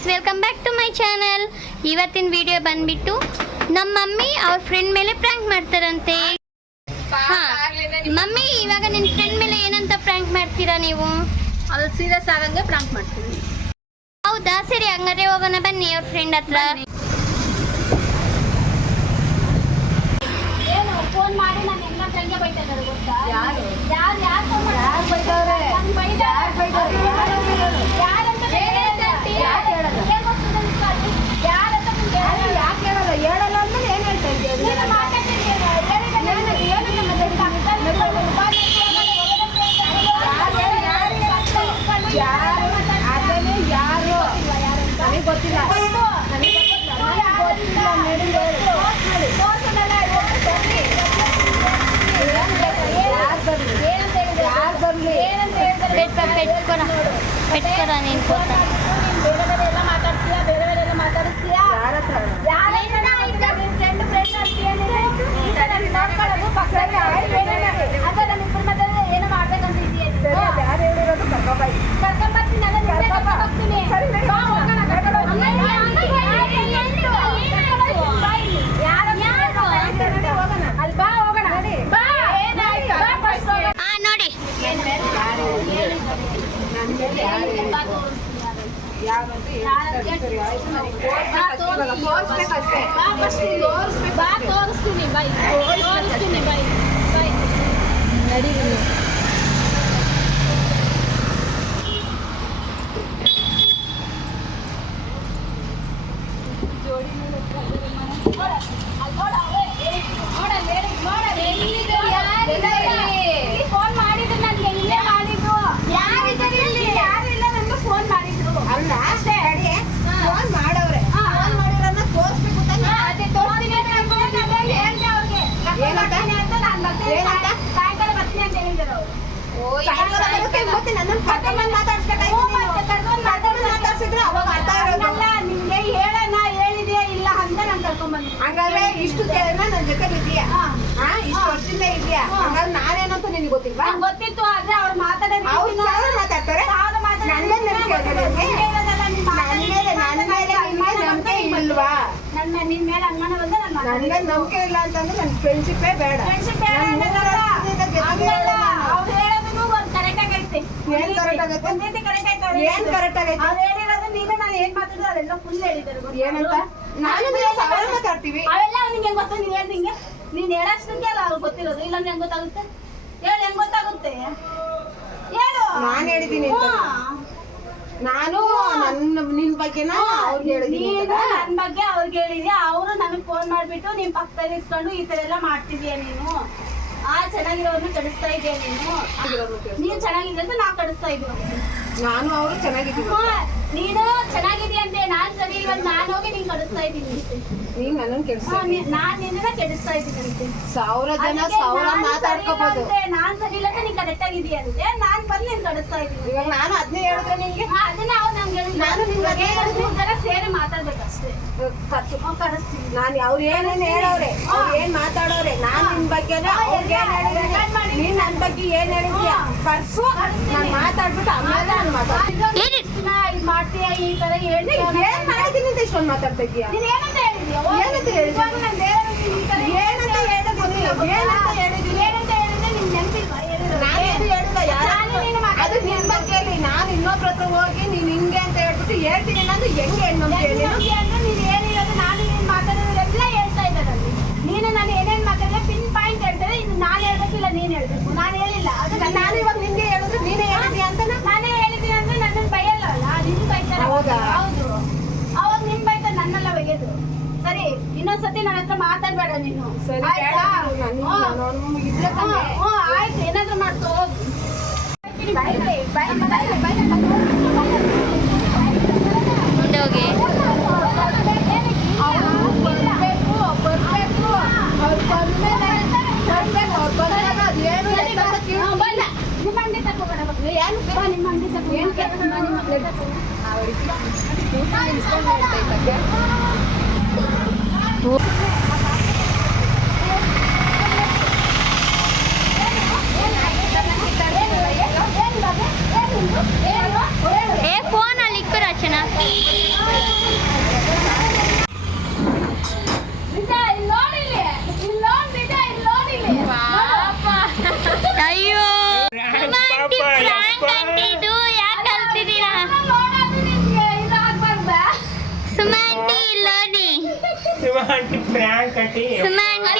Guys, welcome back to my channel. ಇವತ್ತಿನ video ಬಂದ್ಬಿಟ್ಟು ನಮ್ಮ ಮಮ್ಮಿ ಅವ್ರ ಫ್ರೆಂಡ್ ಮೇಲೆ ಪ್ರ್ಯಾಂಕ್ ಮಾಡ್ತಾರಂತೆ. ಮಮ್ಮಿ, ಇವಾಗ ನಿನ್ನ ಫ್ರೆಂಡ್ ಮೇಲೆ ಏನಂತ ಪ್ರ್ಯಾಂಕ್ ಮಾಡ್ತೀರಾ ನೀವು? ಅದು ಸೀರಿಯಸ್ ಆಗಂಗೆ ಪ್ರ್ಯಾಂಕ್ ಮಾಡ್ತೀವಿ. ಹೌದಾ, ಸರಿ, ಹಂಗಾರೆ ಹೋಗೋಣ ಬನ್ನಿ ಅವ್ರ ಫ್ರೆಂಡ್ ಹತ್ರ. ಏನು ಫೋನ್ ಮಾಡಿ ನಾನು ಎಲ್ಲ ತಂಗೆ ಬೈತಾ ಇದ್ದಾರೆ ಗೊತ್ತಾ? ಯಾರು పెట్టుకోరా నేను పోతా. ಬೇರೆಲ್ಲ ಮಾತಾಡ್ತೀಯಾ, ಬೇರೆಯವರೆಲ್ಲ ಮಾತಾಡಿಸ್ತೀಯಾ? ಏನೋ ಮಾಡ್ಬೇಕಂತ ಇದೆಯಾ? ಕರ್ಕೊಂಡ್ಬರ್ತೀನಿ, ತೋರಿಸ್ತೀನಿ ಬೈ ನಡಿ. ಫೋನ್ ಮಾಡಿದ್ರು ನನಗೆ, ಇಲ್ಲೇ ಮಾಡಿದ್ರು. ಯಾರು ಇಲ್ಲ, ನನಗೆ ಫೋನ್ ಮಾಡಿದ್ರು. ಅಲ್ಲ ಫೋನ್ ಮಾಡವ್ರೆ, ಫೋನ್ ಮಾಡಿರೋದನ್ನ ತೋರಿಸ್ಬೇಕು ತಾನೆ. ಅದೇ ತೋರಿಸ್ತೀನಿ ಅಂತ ಹೇಳ್ದೆ ಅವ್ರಿಗೆ. ಬರ್ತೀನಿ ಅಂತ ನಾನು ಬರ್ತೀನಿ, ಸಾಯಂಕಾಲ ಬರ್ತೀನಿ ಅಂತ ಹೇಳಿದ್ರು ಅವರು. ಮಾತಾಡ್ಸಿದ್ರೆ ಅವಾಗ ಅರ್ಥ ಆಗೋಲ್ಲ. ನಿಮ್ಗೆ ಹೇಳೋಣ, ಹೇಳಿದೆಯಾ ಇಲ್ಲ ಅಂತ ನಾನು ಕರ್ಕೊಂಡ್ಬಂದಿ. ಹಂಗಾದ್ರೆ ಇಷ್ಟು ನನ್ನ ಜೊತೆ ಇದೆಯಾ, ಇಷ್ಟು ವರ್ಷದಿಂದ ಇದೆಯಾ? ಹಂಗಾದ್ರೆ ನಾನೇನಂತ ನಿನ್ಗೆ ಗೊತ್ತಿಲ್ವಾ? ಗೊತ್ತಿತ್ತು, ಆದ್ರೆ ಅವ್ರು ಮಾತಾಡ್ತಾರೆ. ನಿನ್ ಮೇಲೆ ಅನುಮಾನ ಬಂದ ನನಗೆ ನಂಬಿಕೆ ಇಲ್ಲ ಅಂತಂದ್ರೆ ನನ್ನ ಫ್ರೆಂಡ್ಶಿಪ್ಪೇ ಬೇಡ. ಅವ್ರು ಹೇಳೋದನ್ನು ಒಂದು ಕರೆಕ್ಟ್ ಆಗೈತೆ. ಏನ್ ಕರೆಕ್ಟ್ ಆಗೈತೆ? ಏನ್ ಕರೆಕ್ಟ್ ಆಗೈತೆ? ಅವ್ರು ಹೇಳಿರೋದು ನೀವೇ, ನಾನು ಏನ್ ಮಾತಾಡಿದ್ರು ಅದೆಲ್ಲ ಫುಲ್ ಹೇಳಿದ್ದಾರೆ. ಏನಂತ? ನಾನು ಮಾತಾಡ್ತೀವಿ ಅವೆಲ್ಲ ನಿಂಗೆ ಹೆಂಗ್ ಗೊತ್ತ? ನೀನ್ ಹೇಳ್ದಿಂಗೆ ನೀನ್ ಹೇಳೋಷ್ಟಕ್ಕೆ ಅಲ್ಲ ಅವ್ರಿಗೆ ಗೊತ್ತಿರೋದು. ಇಲ್ಲಾಂದ್ರೆ ಹೆಂಗ್ ಗೊತ್ತಾಗುತ್ತೆ? ಹೇಳಿ, ಹೆಂಗ್ ಗೊತ್ತಾಗುತ್ತೆ? ಹೇಳು. ನಾನು ಹೇಳಿದ್ದೀನಿ, ನಾನು ನಿನ್ ಬಗ್ಗೆನ ಅವ್ರಿಗೆ ಹೇಳಿದೀನಿ. ನನ್ ಬಗ್ಗೆ ಅವ್ರಿಗೆ ಹೇಳಿದ್ಯಾ? ಅವರು ನನಗೆ ಫೋನ್ ಮಾಡ್ಬಿಟ್ಟು ನಿಮ್ ಪಕ್ಕದಲ್ಲಿ ಇಸ್ಕೊಂಡು ಈ ತರ ಎಲ್ಲ ಮಾಡ್ತಿದ್ಯಾ ನೀನು, ಚೆನ್ನಾಗಿರೋರ್ನ ಕಡಿಸ್ತಾ ಇದೆಯಾ ನೀನು ಚೆನ್ನಾಗಿದ್ರೆ ಅಂತ ನಾವು ಕಡಿಸ್ತಾ ಇದೀವಿ. ನಾನು ಅವರು ಚೆನ್ನಾಗಿದ್ದೀವಿ, ನೀನು ಚೆನ್ನಾಗಿದೀಯ ಅಂತೆ. ನಾನ್ ಸರಿ ಇವಾಗ ನಾನು ಹೋಗಿ ನೀನ್ ಕಡಿಸ್ತಾ ಇದ್ದೀನಿ. ನೀನ್ ನನ್ನನ್ನು ಕೆಡಿಸ್ತಾ, ನಾನ್ ನಿನ್ನ ಕೆಡಿಸ್ತಾ ಇದ್ದೀನಿ. ಸಾವಿರ ಜನ ಸಾವಿರ ಮಾತಾಡ್ಕೋಬಹುದು. ನಾನ್ ಸರಿ ಇಲ್ಲ ಅಂತ ನೀನ್ ಕರೆಕ್ಟ್ ಆಗಿದೀಯ ಅಂತೆ. ನಾನ್ ಬಂದು ನೀನ್ ಕಡಿಸ್ತಾ ಇದ್ದೀನಿ. ಇವಾಗ ನಾನು ಅದನ್ನೇ ಹೇಳಿದ್ರೆ ನಿಂಗೆ ಅದನ್ನ ಅವ್ರು ನಮ್ಗೆ ನಾನು ನಿಮ್ಗೆ ಸೇರಿ ಮಾತಾಡ್ಬೇಕಷ್ಟೇ. ಕಡಿಸ್ತೀನಿ ನಾನು. ಅವ್ರು ಏನೇನು ಹೇಳವ್ರೆ, ಅವ್ರು ಏನ್ ಮಾತಾಡೋರೆ, ನಾನ್ ನಿನ್ ಬಗ್ಗೆ ನೀನ್ ನನ್ ಬಗ್ಗೆ ಏನ್ ಹೇಳಿದ್ಯಾ ಕರ್ಸು, ನಾನ್ ಮಾತಾಡ್ಬಿಟ್ಟು ಆಮೇಲೆ ನಾನು ಮಾತಾಡ್ತೀನಿ. ಮಾಡ್ತೀಯ ಈ ತರ ಹೇಳಿ ಏನ್ ಮಾಡಿದೀನಿ ಅಂತ ಇಷ್ಟೊಂದು ಮಾತಾಡ್ತಾ ಇದೀಯಾ? ನೀನ್ ಏನಂತ ಹೇಳಿದ್ಯಾ? ಏನಂತ ಹೇಳಿದ್ಯಾ? ಏನಂತ ಹೇಳಿದೀನಿ? ಏನಂತ ಹೇಳಿದ್ರೆ ನಿನ್ ನೆನಪಿಲ್ವಾ? ನಾನು ಹೇಳಿಲ್ಲ ಯಾರು, ಅದು ನಿನ್ ಬಗ್ಗೆ ಹೇಳಿ. ನಾನು ಇನ್ನೊಬ್ರ ಹತ್ರ ಹೋಗಿ ನೀನ್ ಹಿಂಗೆ ಅಂತ ಹೇಳ್ಬಿಟ್ಟು ಹೇಳ್ತೀನಿ ಅಂದ್ರೆ ಹೆಂಗೆ ಅಂದ್ರೆ ನೀನ್ ಹೇಳಿರೋದು ನಾನು ಏನ್ ಮಾತಾಡೋದೆಲ್ಲ ಹೇಳ್ತಾ ಇದ್ದಾರಲ್ಲಿ. ನೀನು ನಾನು ಏನೇನ್ ಮಾತಾಡಿದ್ರೆ ಪಿನ್ ಪಾಯಿಂಟ್ ಹೇಳ್ತಾರೆ. ಇದು ನಾನು ಹೇಳ್ಬೇಕಿಲ್ಲ, ನೀನ್ ಹೇಳ್ಬೇಕು. ನಾನು ಹೇಳಿಲ್ಲ, ಅದು ನಾನು ಇವಾಗ ನಿನ್ಗೆ ಹೇಳಿದ್ರು ನೀನೇ ಹೇಳಿದ್ಯಾ ಅಂತ. ನಾನೇ ಹೇಳಿದ್ದೀನಿ ಅಂದ್ರೆ ನನ್ನ ಬೈಯಲ್ಲ ಅಲ್ಲ, ನಿನ್ ಬೈತಾರೆ. ಹೌದು, ಅವಾಗ ನಿನ್ ಬೈತಾರೆ, ನನ್ನೆಲ್ಲ ಬೈಯೋದು. ಸರಿ, ಇನ್ನೊಂದ್ಸತಿ ನನ್ನ ಹತ್ರ ಮಾತಾಡ್ಬೇಡ ನೀನು. ಆಯ್ತು, ಏನಾದ್ರು ಮಾಡ್ಕೋ. ಮುಂದೋಗಿ ಫೋನಲ್ಲಿ ಇಕ್ಕು Rachana. Aunty prank aunty Suma aunty